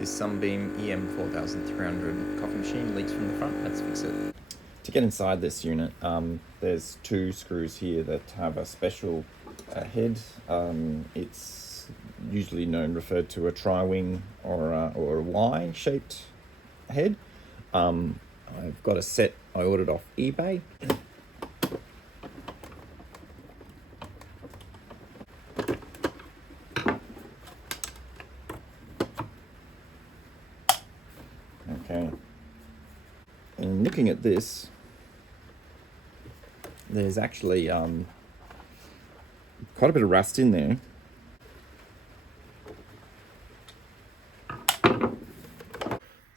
This Sunbeam EM4300 coffee machine leaks from the front. Let's fix it. To get inside this unit, there's two screws here that have a special head. It's usually referred to a tri-wing or a Y-shaped head. I've got a set I ordered off eBay. Okay, and looking at this, there's actually quite a bit of rust in there.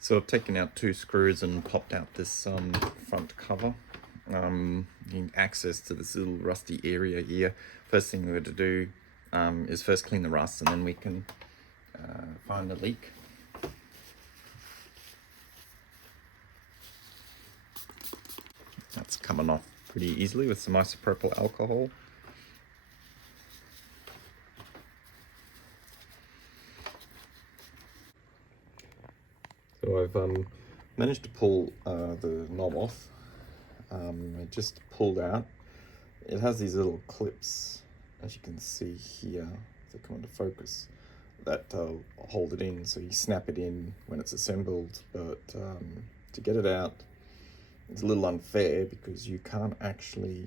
So I've taken out two screws and popped out this front cover. Getting access to this little rusty area here. First thing we're going to do is first clean the rust, and then we can find the leak. That's coming off pretty easily with some isopropyl alcohol. So I've managed to pull the knob off. It just pulled out. It has these little clips, as you can see here, if they come into focus, that hold it in. So you snap it in when it's assembled, but to get it out, it's a little unfair because you can't actually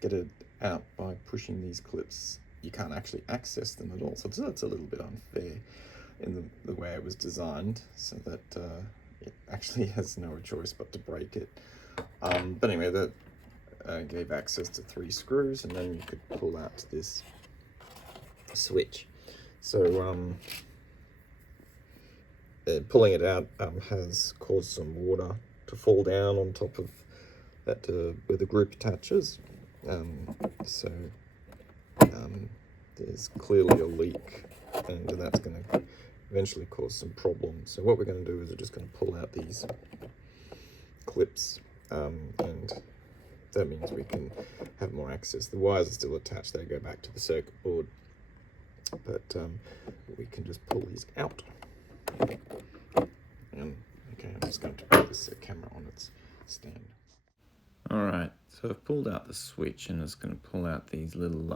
get it out by pushing these clips. You can't actually access them at all. So that's a little bit unfair in the way it was designed, so that it actually has no choice but to break it. But anyway, that gave access to 3 screws, and then you could pull out this switch. So pulling it out has caused some water to fall down on top of that where the group attaches. So there's clearly a leak, and that's going to eventually cause some problems. So what we're going to do is we're just going to pull out these clips, and that means we can have more access. The wires are still attached, they go back to the circuit board, but we can just pull these out. And okay, I'm just going to put this camera on its stand. Alright, so I've pulled out the switch, and it's going to pull out these little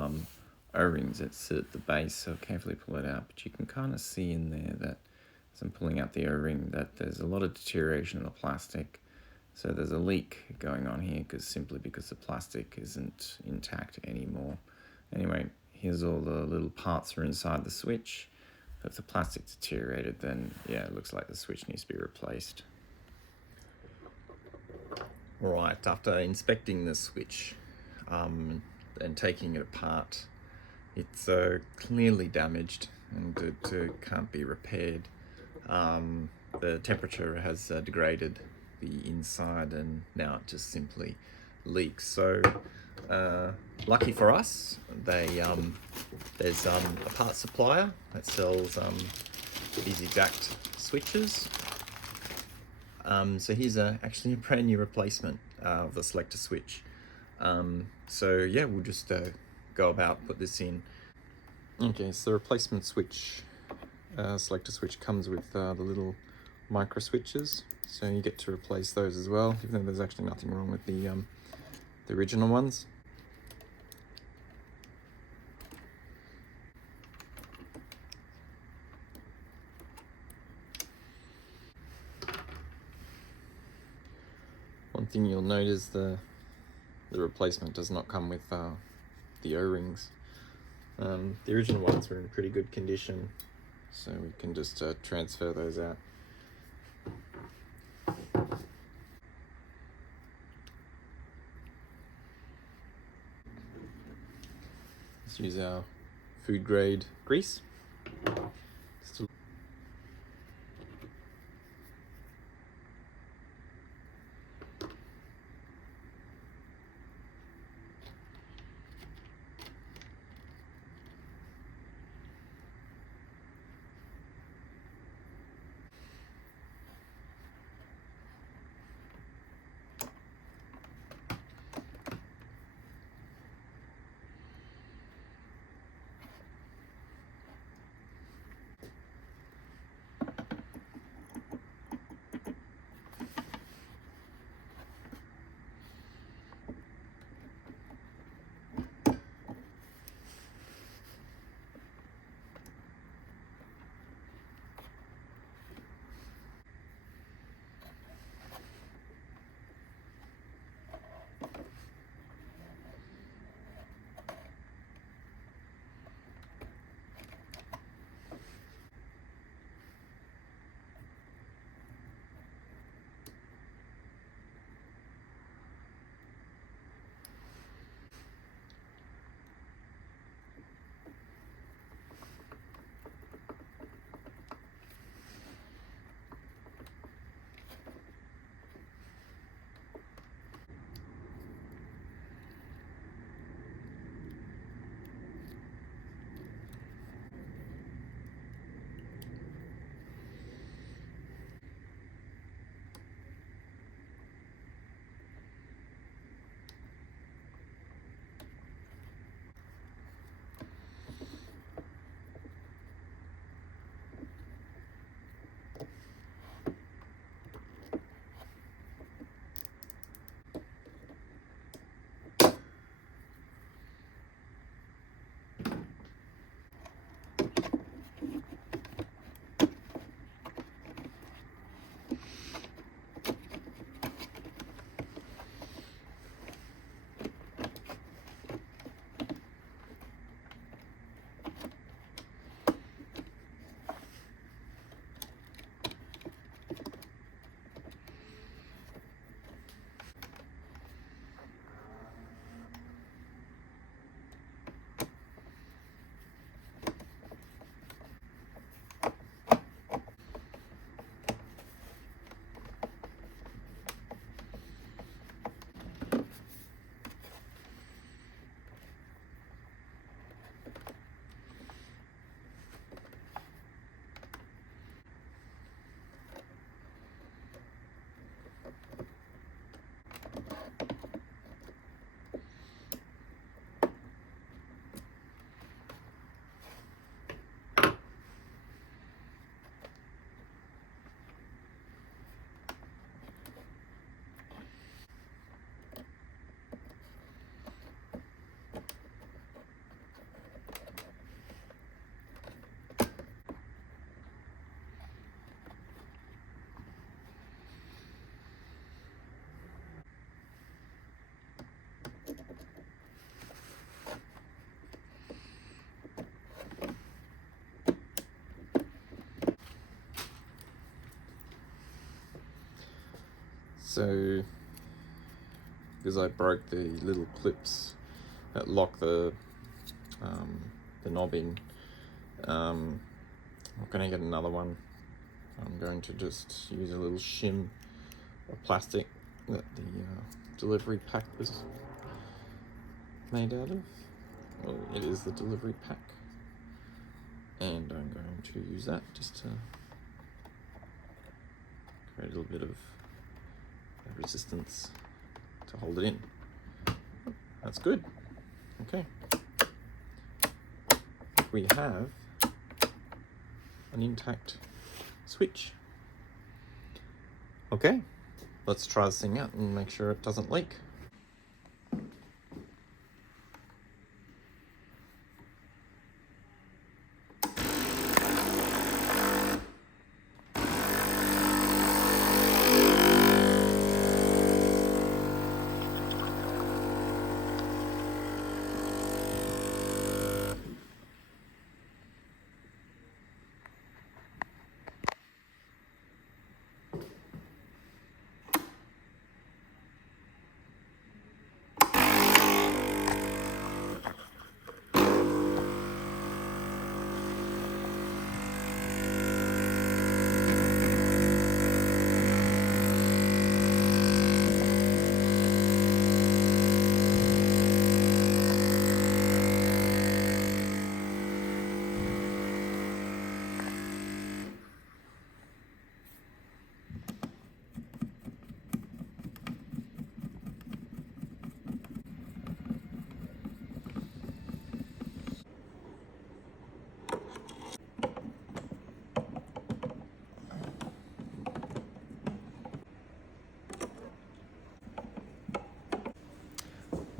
O-rings that sit at the base, so carefully pull it out. But you can kind of see in there that as I'm pulling out the O-ring that there's a lot of deterioration in the plastic. So there's a leak going on here simply because the plastic isn't intact anymore. Anyway, here's all the little parts that are inside the switch. If the plastic's deteriorated, then yeah, it looks like the switch needs to be replaced. Right, after inspecting the switch and taking it apart, it's clearly damaged and it can't be repaired. The temperature has degraded the inside, and now it just simply leaks. So lucky for us, there's a parts supplier that sells these exact switches. So here's actually a brand new replacement of the selector switch. So yeah, we'll just go about put this in. Okay, so the replacement switch, selector switch, comes with the little micro switches, so you get to replace those as well, even though there's actually nothing wrong with the original ones. One thing you'll notice, the replacement does not come with the O-rings. The original ones were in pretty good condition, so we can just transfer those out. Let's use our food grade grease. so because I broke the little clips that lock the knob in, I'm going to get another one. I'm going to just use a little shim of plastic that the delivery pack was made out of. Well, it is the delivery pack, and I'm going to use that just to create a little bit of resistance to hold it in. That's good. Okay. We have an intact switch. Okay, let's try this thing out and make sure it doesn't leak.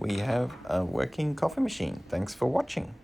We have a working coffee machine. Thanks for watching.